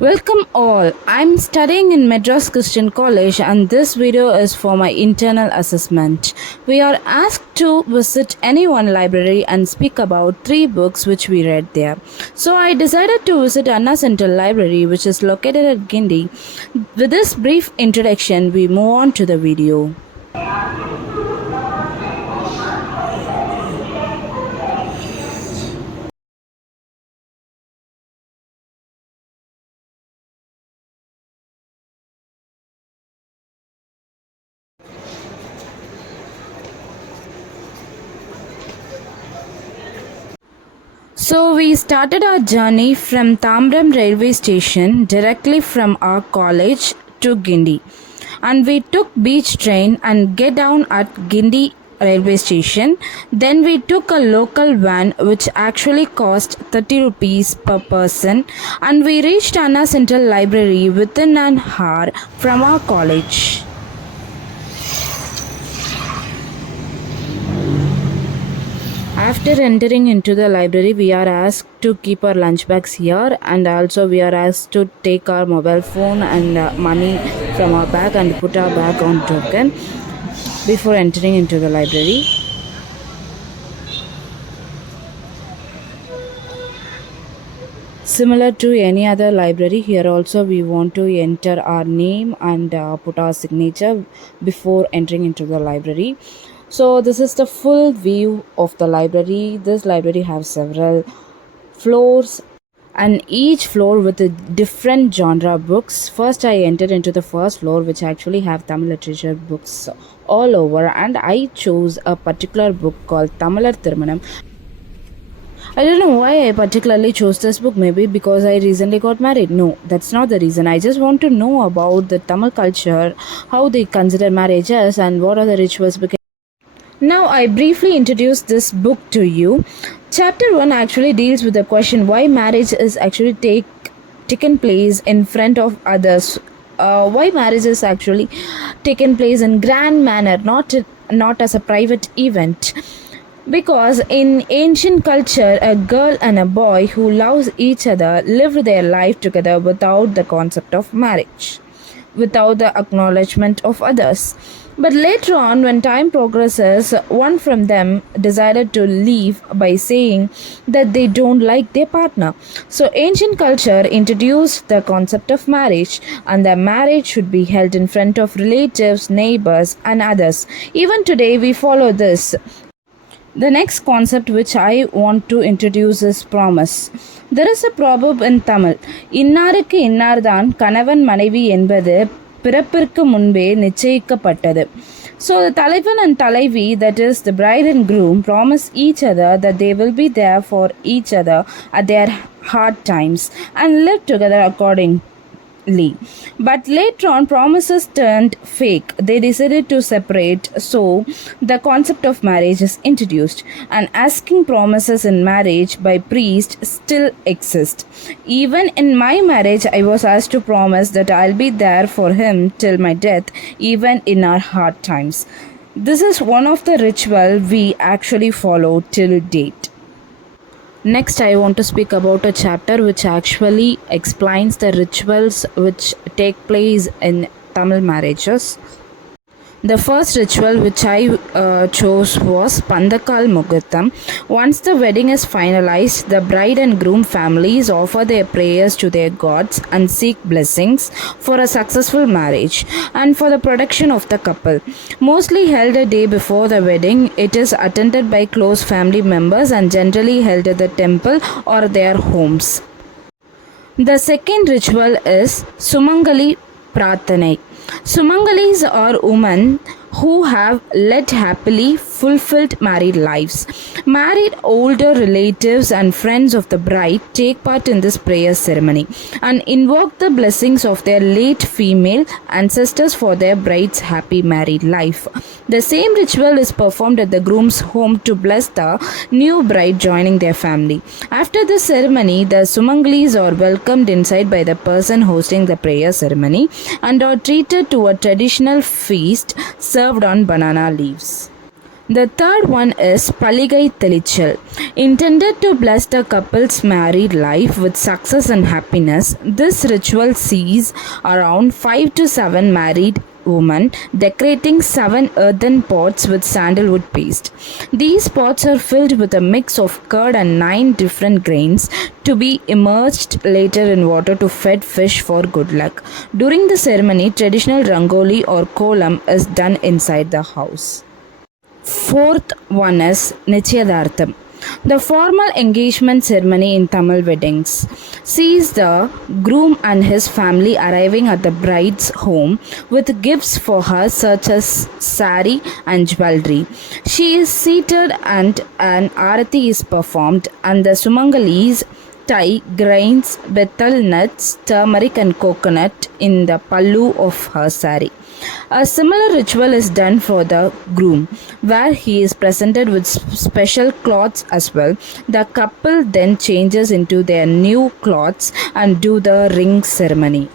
Welcome all. I'm studying in Madras Christian College and this video is for my internal assessment. We are asked to visit any one library and speak about 3 books which we read there. So I decided to visit Anna Central Library which is located at Guindy. With this brief introduction, we move on to the video. So we started our journey from Tamizhar railway station directly from our college to Guindy. And we took beach train and get down at Guindy railway station. Then we took a local van which actually cost 30 rupees per person and we reached Anna Central Library within an hour from our college. After entering into the library, we are asked to keep our lunch bags here and also we are asked to take our mobile phone and money from our bag and put our bag on token before entering into the library. Similar to any other library, here also we want to enter our name and put our signature before entering into the library. So this is the full view of the library. This library has several floors and each floor with a different genre books. First I entered into the first floor which actually have Tamil literature books all over and I chose a particular book called Thirumanam. I don't know why I particularly chose this book. Maybe because I recently got married. No, that's not the reason. I just want to know about the Tamil culture, how they consider marriages and what are the rituals. Now I briefly introduce this book to you. Chapter 1 actually deals with the question why marriage is actually taken place in front of others. Why marriage is actually taken place in grand manner, not as a private event. Because in ancient culture, a girl and a boy who loves each other lived their life together without the concept of marriage, without the acknowledgement of others. But later on, when time progresses, one from them decided to leave by saying that they don't like their partner. So ancient culture introduced the concept of marriage, and the marriage should be held in front of relatives, neighbors, and others. Even today, we follow this. The next concept which I want to introduce is promise. There is a proverb in Tamil. இன்னாருக்கு இன்னார்தான் கணவன் மனைவி என்பது பிறப்பிற்கு முன்பே நிச்சயிக்கப்பட்டது. So the தலைவன் and தலைவி, that is the bride and groom, promise each other that they will be there for each other at their hard times and live together accordingly. But later on, promises turned fake. They decided to separate, so the concept of marriage is introduced. And asking promises in marriage by priest still exists. Even in my marriage, I was asked to promise that I'll be there for him till my death, even in our hard times. This is one of the ritual we actually follow till date. Next, I want to speak about a chapter which actually explains the rituals which take place in Tamil marriages. The first ritual which I chose was Pandakal Mugatham. Once the wedding is finalized, the bride and groom families offer their prayers to their gods and seek blessings for a successful marriage and for the protection of the couple. Mostly held a day before the wedding, it is attended by close family members and generally held at the temple or their homes. The second ritual is Sumangali Prathanai. Sumangalis are women who have led happily fulfilled married lives. Married older relatives and friends of the bride take part in this prayer ceremony and invoke the blessings of their late female ancestors for their bride's happy married life. The same ritual is performed at the groom's home to bless the new bride joining their family. After the ceremony, the Sumangalis are welcomed inside by the person hosting the prayer ceremony and are treated to a traditional feast served on banana leaves. The third one is Paligai Telichal. Intended to bless the couple's married life with success and happiness, this ritual sees around 5 to 7 married women decorating 7 earthen pots with sandalwood paste. These pots are filled with a mix of curd and 9 different grains to be immersed later in water to feed fish for good luck. During the ceremony, traditional rangoli or kolam is done inside the house. Fourth one is Nichyadartham. The formal engagement ceremony in Tamil weddings sees the groom and his family arriving at the bride's home with gifts for her such as sari and jewelry. She is seated and an arati is performed, and the Sumangalis tie grains, betel nuts, turmeric and coconut in the pallu of her sari. A similar ritual is done for the groom, where he is presented with special cloths as well. The couple then changes into their new clothes and do the ring ceremony.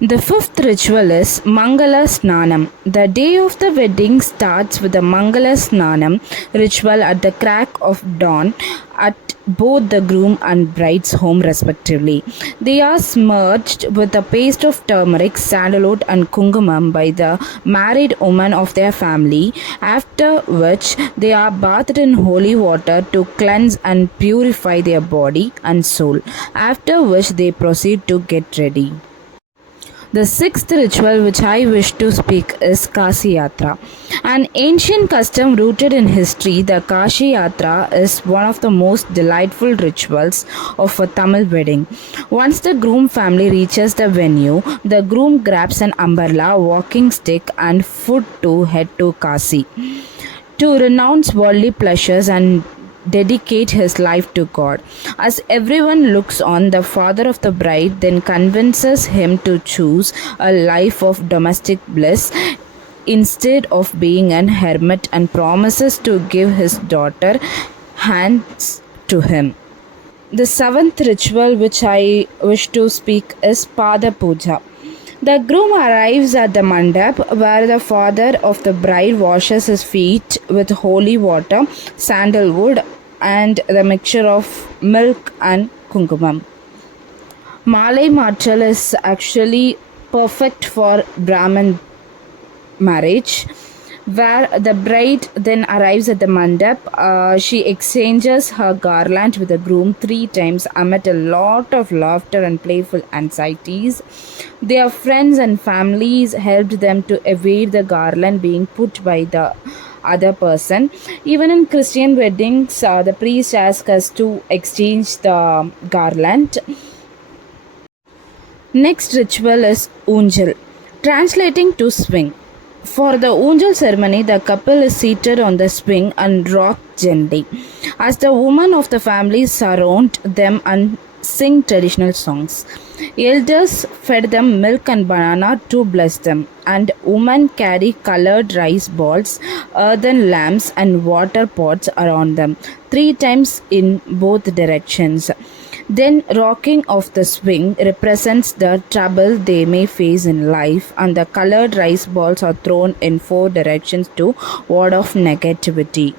The fifth ritual is Mangala Snanam. The day of the wedding starts with the Mangala Snanam ritual at the crack of dawn at both the groom and bride's home respectively. They are smudged with a paste of turmeric, sandalwood and kungumam by the married woman of their family, after which they are bathed in holy water to cleanse and purify their body and soul, after which they proceed to get ready. The sixth ritual which I wish to speak is Kashi Yatra. An ancient custom rooted in history, the Kashi Yatra is one of the most delightful rituals of a Tamil wedding. Once the groom family reaches the venue, the groom grabs an umbrella, walking stick and foot to head to Kashi to renounce worldly pleasures and dedicate his life to God. As everyone looks on, the father of the bride then convinces him to choose a life of domestic bliss instead of being an hermit and promises to give his daughter hands to him. The seventh ritual which I wish to speak is Pada Puja. The groom arrives at the mandap where the father of the bride washes his feet with holy water, sandalwood, and the mixture of milk and kungumam. Malai Marchal is actually perfect for Brahmin marriage, where the bride then arrives at the mandap. She exchanges her garland with the groom 3 times amid a lot of laughter and playful anxieties. Their friends and families helped them to evade the garland being put by the other person. Even in Christian weddings, the priest asks us to exchange the garland. Next ritual is Unjal, translating to swing. For the Unjal ceremony, the couple is seated on the swing and rock gently, as the women of the family surround them and sing traditional songs. Elders fed them milk and banana to bless them, and women carry colored rice balls, earthen lamps, and water pots around them 3 times in both directions. Then, rocking of the swing represents the trouble they may face in life, and the colored rice balls are thrown in 4 directions to ward off negativity.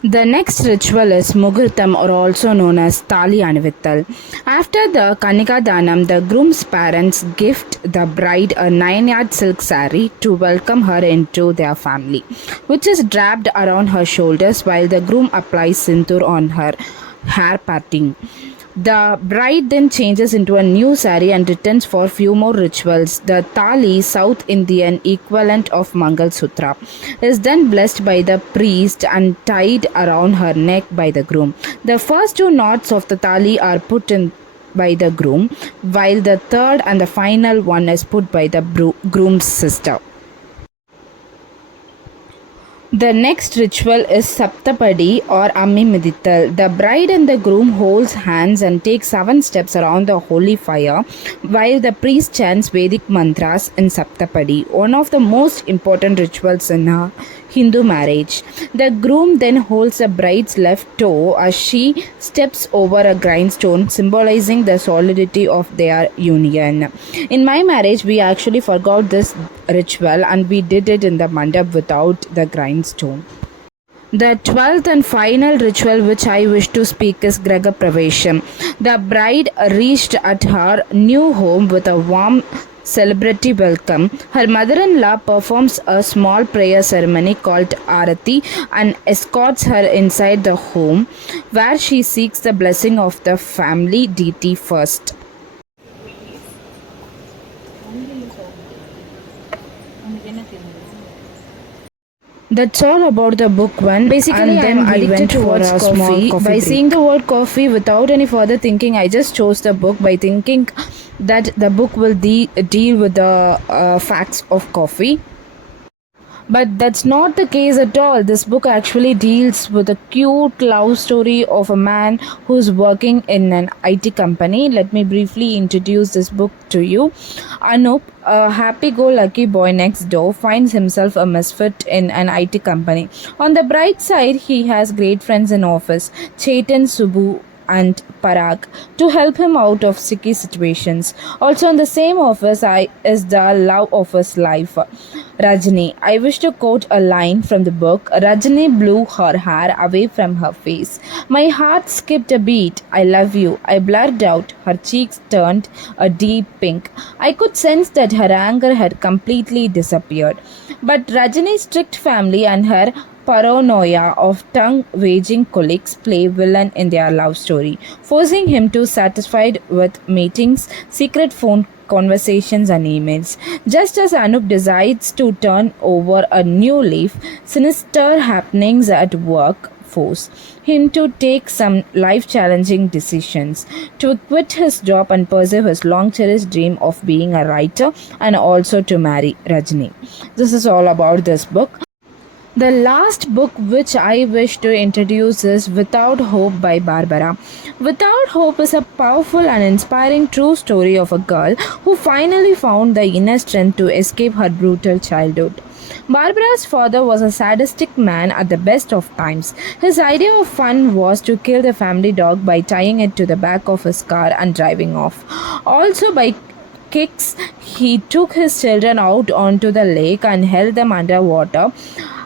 The next ritual is Mugurtam, or also known as Tali Anivittal. After the Kanika Danam, the groom's parents gift the bride a 9-yard silk sari to welcome her into their family, which is draped around her shoulders while the groom applies sintur on her hair parting. The bride then changes into a new sari and returns for few more rituals. The Tali, South Indian equivalent of Mangal Sutra, is then blessed by the priest and tied around her neck by the groom. The first 2 knots of the Tali are put in by the groom, while the third and the final one is put by the groom's sister. The next ritual is Saptapadi or Ammi Midittal. The bride and the groom holds hands and take 7 steps around the holy fire while the priest chants Vedic mantras in Saptapadi, one of the most important rituals in a Hindu marriage. The groom then holds the bride's left toe as she steps over a grindstone, symbolizing the solidity of their union. In my marriage, we actually forgot this ritual and we did it in the mandap without the grindstone. The 12th and final ritual which I wish to speak is Graha Pravesham. The bride reached at her new home with a warm celebrity welcome. Her mother-in-law performs a small prayer ceremony called Arati and escorts her inside the home where she seeks the blessing of the family deity first. That's all about the book one. Basically, and then I'm addicted towards coffee. By seeing the word coffee without any further thinking, I just chose the book by thinking that the book will deal with the facts of coffee. But that's not the case at all. This book actually deals with a cute love story of a man who's working in an IT company. Let me briefly introduce this book to you. Anup, a happy go lucky boy next door, finds himself a misfit in an IT company. On the bright side, he has great friends in office, Chetan, Subbu, and Parag to help him out of sticky situations. Also in the same office is the love of his life, Rajni. I wish to quote a line from the book. Rajni blew her hair away from her face. My heart skipped a beat. I love you. I blurred out. Her cheeks turned a deep pink. I could sense that her anger had completely disappeared. But Rajni's strict family and her paranoia of tongue-waging colleagues play villain in their love story, forcing him to satisfied with meetings, secret phone conversations and emails. Just as Anup decides to turn over a new leaf, sinister happenings at work force him to take some life-challenging decisions, to quit his job and pursue his long-cherished dream of being a writer and also to marry Rajni. This is all about this book. The last book which I wish to introduce is Without Hope by Barbara. Without Hope is a powerful and inspiring true story of a girl who finally found the inner strength to escape her brutal childhood. Barbara's father was a sadistic man at the best of times. His idea of fun was to kill the family dog by tying it to the back of his car and driving off. Also, by kicks, he took his children out onto the lake and held them underwater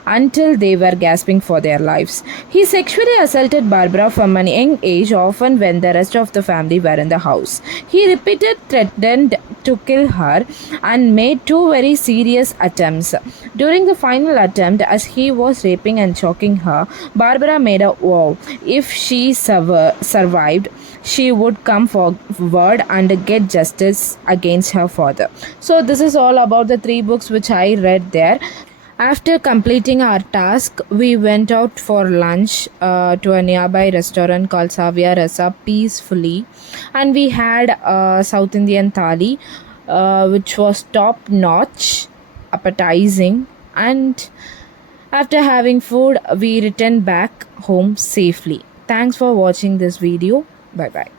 until they were gasping for their lives. He sexually assaulted Barbara from an young age, often when the rest of the family were in the house. He repeatedly threatened to kill her and made two very serious attempts. During the final attempt, as he was raping and choking her, Barbara made a vow. If she survived, she would come forward and get justice against her father. So this is all about the three books which I read there. After completing our task, we went out for lunch to a nearby restaurant called Savia Rasa peacefully, and we had a South Indian thali, which was top notch, appetizing, and after having food, we returned back home safely. Thanks for watching this video. Bye bye.